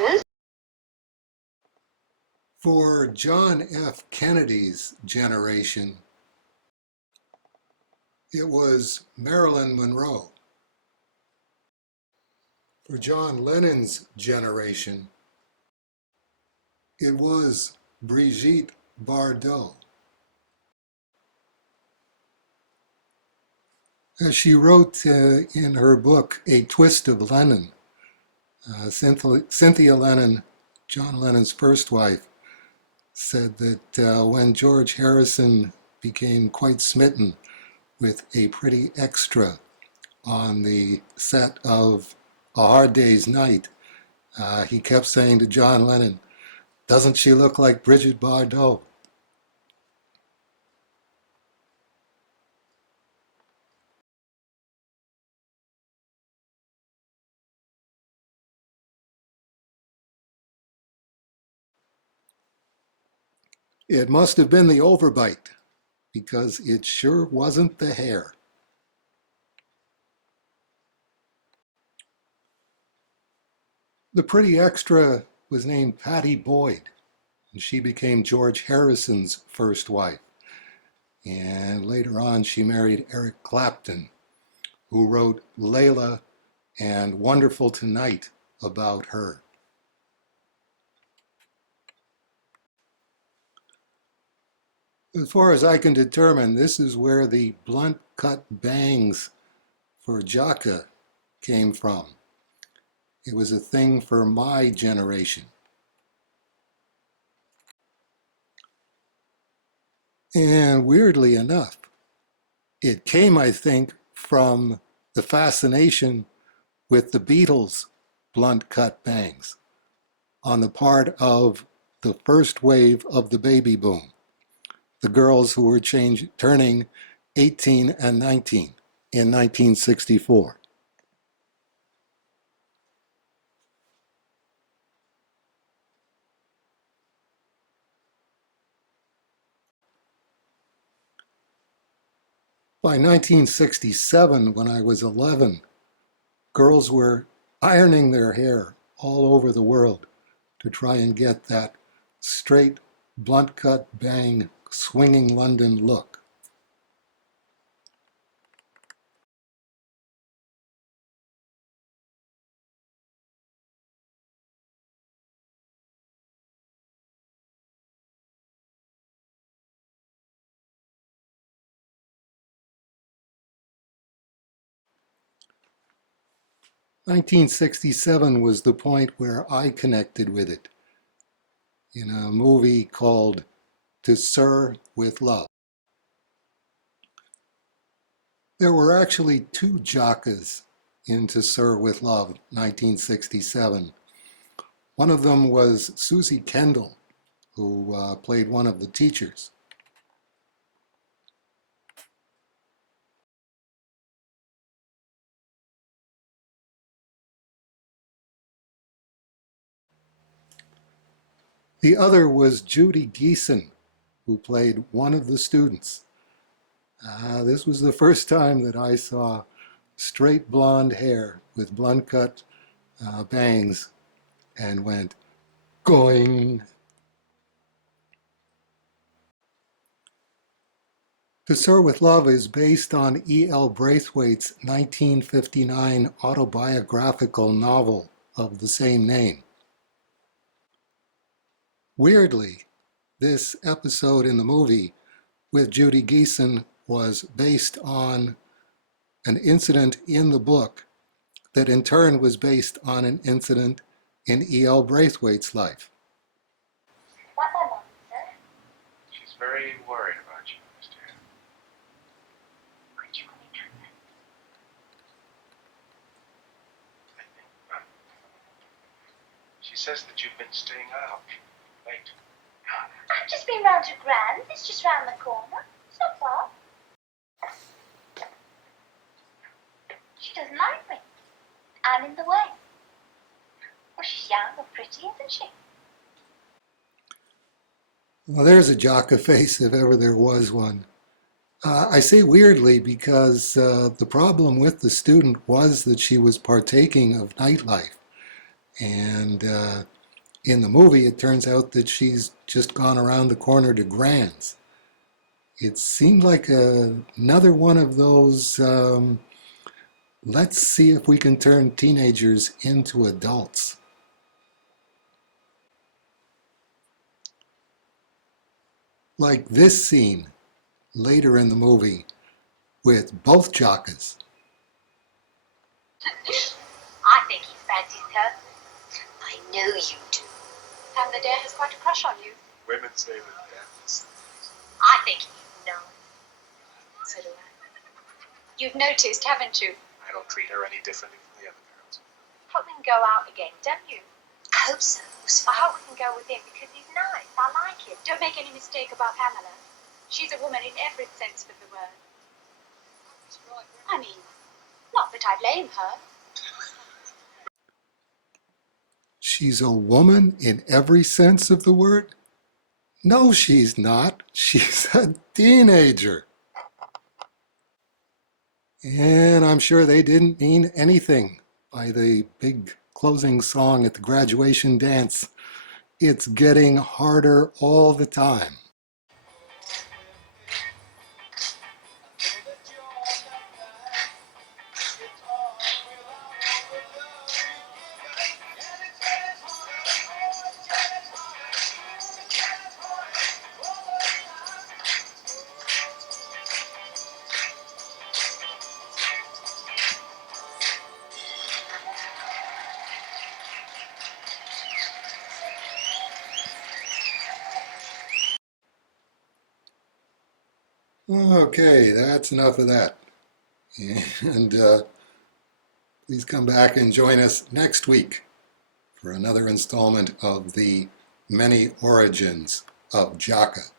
is? For John F. Kennedy's generation, it was Marilyn Monroe. For John Lennon's generation, it was Brigitte Bardot. As she wrote in her book, A Twist of Lennon, Cynthia Lennon, John Lennon's first wife, said that when George Harrison became quite smitten with a pretty extra on the set of A Hard Day's Night, he kept saying to John Lennon, "Doesn't she look like Brigitte Bardot?" It must have been the overbite, because it sure wasn't the hair. The pretty extra was named Pattie Boyd, and she became George Harrison's first wife. And later on, she married Eric Clapton, who wrote Layla and Wonderful Tonight about her. As far as I can determine, this is where the blunt cut bangs for Jaka came from. It was a thing for my generation. And weirdly enough, it came, I think, from the fascination with the Beatles' blunt cut bangs on the part of the first wave of the baby boom. The girls who were turning 18 and 19 in 1964. By 1967, when I was 11, girls were ironing their hair all over the world to try and get that straight, blunt cut bang, swinging London look. "1967 was the point where I connected with it in a movie called To Sir with Love. There were actually two Jakas in To Sir with Love, 1967. One of them was Susie Kendall, who played one of the teachers. The other was Judy Geeson, who played one of the students. This was the first time that I saw straight blonde hair with blunt cut bangs and went, going. To Sir with Love is based on E.L. Braithwaite's 1959 autobiographical novel of the same name. Weirdly, this episode in the movie with Judy Geeson was based on an incident in the book that in turn was based on an incident in E.L. Braithwaite's life. What my mom said? She's very worried about you, Miss dear. Could you only come then? She says that you've been staying out late. I've just been round to Grand. It's just round the corner. It's not far. She doesn't like me. I'm in the way. Well, she's young and pretty, isn't she? Well, there's a Jaka face if ever there was one. I say weirdly because the problem with the student was that she was partaking of nightlife. And in the movie, it turns out that she's just gone around the corner to Grand's. It seemed like another one of those, let's see if we can turn teenagers into adults. Like this scene later in the movie with both Jakas. I think he fancies her. I know you do. And the dare has quite a crush on you. Women say that dance. I think he's known. So do I. You've noticed, haven't you? I don't treat her any differently from the other girls. Probably go out again, don't you? I hope so. I hope we can go with him because he's nice. I like him. Don't make any mistake about Pamela. She's a woman in every sense of the word. I mean, not that I blame her. She's a woman in every sense of the word? No, she's not. She's a teenager. And I'm sure they didn't mean anything by the big closing song at the graduation dance. It's getting harder all the time. Okay, that's enough of that. And please come back and join us next week for another installment of the Many Origins of Jaka.